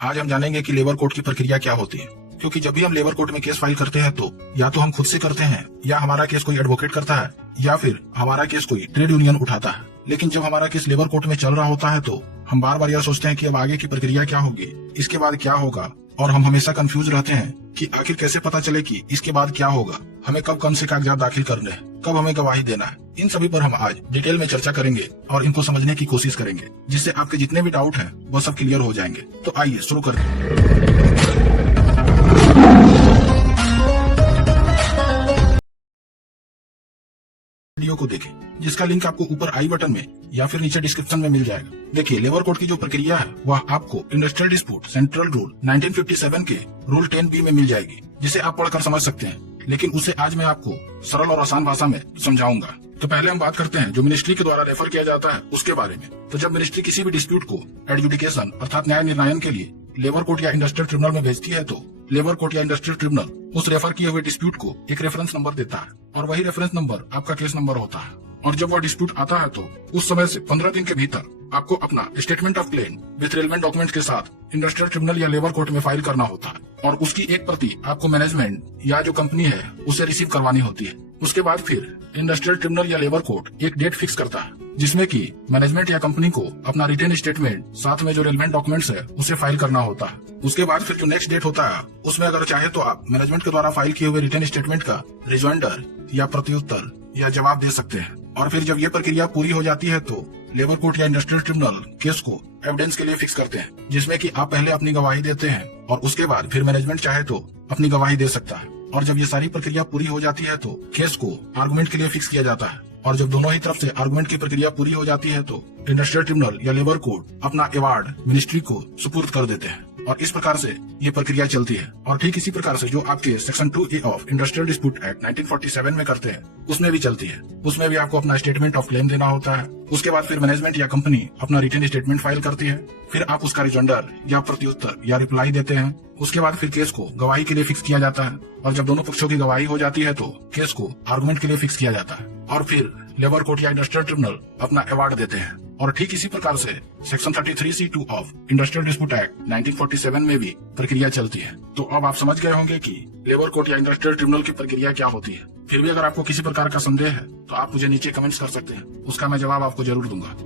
आज हम जानेंगे कि लेबर कोर्ट की प्रक्रिया क्या होती है। क्योंकि जब भी हम लेबर कोर्ट में केस फाइल करते हैं तो या तो हम खुद से करते हैं, या हमारा केस कोई एडवोकेट करता है, या फिर हमारा केस कोई ट्रेड यूनियन उठाता है। लेकिन जब हमारा केस लेबर कोर्ट में चल रहा होता है तो हम बार बार यह सोचते हैं कि अब आगे की प्रक्रिया क्या होगी, इसके बाद क्या होगा, और हम हमेशा कंफ्यूज रहते हैं कि आखिर कैसे पता चले कि इसके बाद क्या होगा, हमें कब कौन से कागजात दाखिल करने हैं, कब हमें गवाही देना है। इन सभी पर हम आज डिटेल में चर्चा करेंगे और इनको समझने की कोशिश करेंगे, जिससे आपके जितने भी डाउट हैं वो सब क्लियर हो जाएंगे। तो आइए शुरू करते हैं। वीडियो को देखें, जिसका लिंक आपको ऊपर आई बटन में या फिर नीचे डिस्क्रिप्शन में मिल जाएगा। देखिए, लेबर कोर्ट की जो प्रक्रिया है वह आपको इंडस्ट्रियल डिस्प्यूट सेंट्रल रूल 1957 के रूल 10B में मिल जाएगी, जिसे आप पढ़कर समझ सकते हैं। लेकिन उसे आज मैं आपको सरल और आसान भाषा में समझाऊंगा। तो पहले हम बात करते हैं जो मिनिस्ट्री के द्वारा रेफर किया जाता है उसके बारे में। तो जब मिनिस्ट्री किसी भी डिस्प्यूट को एडजुडिकेशन अर्थात न्याय निर्णयन के लिए लेबर कोर्ट या इंडस्ट्रियल ट्रिब्यूनल में भेजती है तो लेबर कोर्ट या इंडस्ट्रियल ट्रिब्यूनल उस रेफर किए हुए डिस्प्यूट को एक रेफरेंस नंबर देता है, और वही रेफरेंस नंबर आपका केस नंबर होता है। और जब वो डिस्प्यूट आता है तो उस समय से 15 दिन के भीतर आपको अपना statement of claim with relevant documents के साथ इंडस्ट्रियल ट्रिब्यूनल या लेबर कोर्ट में फाइल करना होता है, और उसकी एक प्रति आपको मैनेजमेंट या जो कंपनी है उसे रिसीव करवानी होती है। उसके बाद फिर इंडस्ट्रियल ट्रिब्यूनल या लेबर कोर्ट एक डेट फिक्स करता है, जिसमें कि मैनेजमेंट या कंपनी को अपना रिटन स्टेटमेंट साथ में जो रेलेवेंट डॉक्यूमेंट्स है उसे फाइल करना होता है। उसके बाद फिर जो नेक्स्ट डेट होता है उसमें अगर चाहे तो आप मैनेजमेंट के द्वारा फाइल किए हुए रिटन स्टेटमेंट का रिजॉइंडर या प्रत्युत्तर या जवाब दे सकते हैं। और फिर जब ये प्रक्रिया पूरी हो जाती है तो लेबर कोर्ट या इंडस्ट्रियल ट्रिब्यूनल केस को एविडेंस के लिए फिक्स करते हैं, जिसमें कि आप पहले अपनी गवाही देते हैं और उसके बाद फिर मैनेजमेंट चाहे तो अपनी गवाही दे सकता है। और जब ये सारी प्रक्रिया पूरी हो जाती है तो केस को आर्गुमेंट के लिए फिक्स किया जाता है, और जब दोनों ही तरफ से आर्गुमेंट की प्रक्रिया पूरी हो जाती है तो इंडस्ट्रियल ट्रिब्यूनल या लेबर कोर्ट अपना अवार्ड मिनिस्ट्री को सुपुर्द कर देते हैं। और इस प्रकार से ये प्रक्रिया चलती है। और ठीक इसी प्रकार से जो आपके section 2A of industrial dispute act 1947 में करते हैं उसमें भी चलती है। उसमें भी आपको अपना स्टेटमेंट ऑफ क्लेम देना होता है। उसके बाद फिर मैनेजमेंट या कंपनी अपना रिटन स्टेटमेंट फाइल करती है, फिर आप उसका रिजॉइंडर या प्रत्युत्तर या रिप्लाई देते हैं। उसके बाद फिर केस को गवाही के लिए फिक्स किया जाता है, और जब दोनों पक्षों की गवाही हो जाती है तो केस को आर्गुमेंट के लिए फिक्स किया जाता है, और फिर लेबर कोर्ट या इंडस्ट्रियल ट्रिब्यूनल अपना अवार्ड देते हैं। और ठीक इसी प्रकार से section 33C2 of industrial dispute act 1947 में भी प्रक्रिया चलती है। तो अब आप समझ गए होंगे कि लेबर कोर्ट या इंडस्ट्रियल ट्रिब्यूनल की प्रक्रिया क्या होती है। फिर भी अगर आपको किसी प्रकार का संदेह है तो आप मुझे नीचे कमेंट्स कर सकते हैं, उसका मैं जवाब आपको जरूर दूंगा।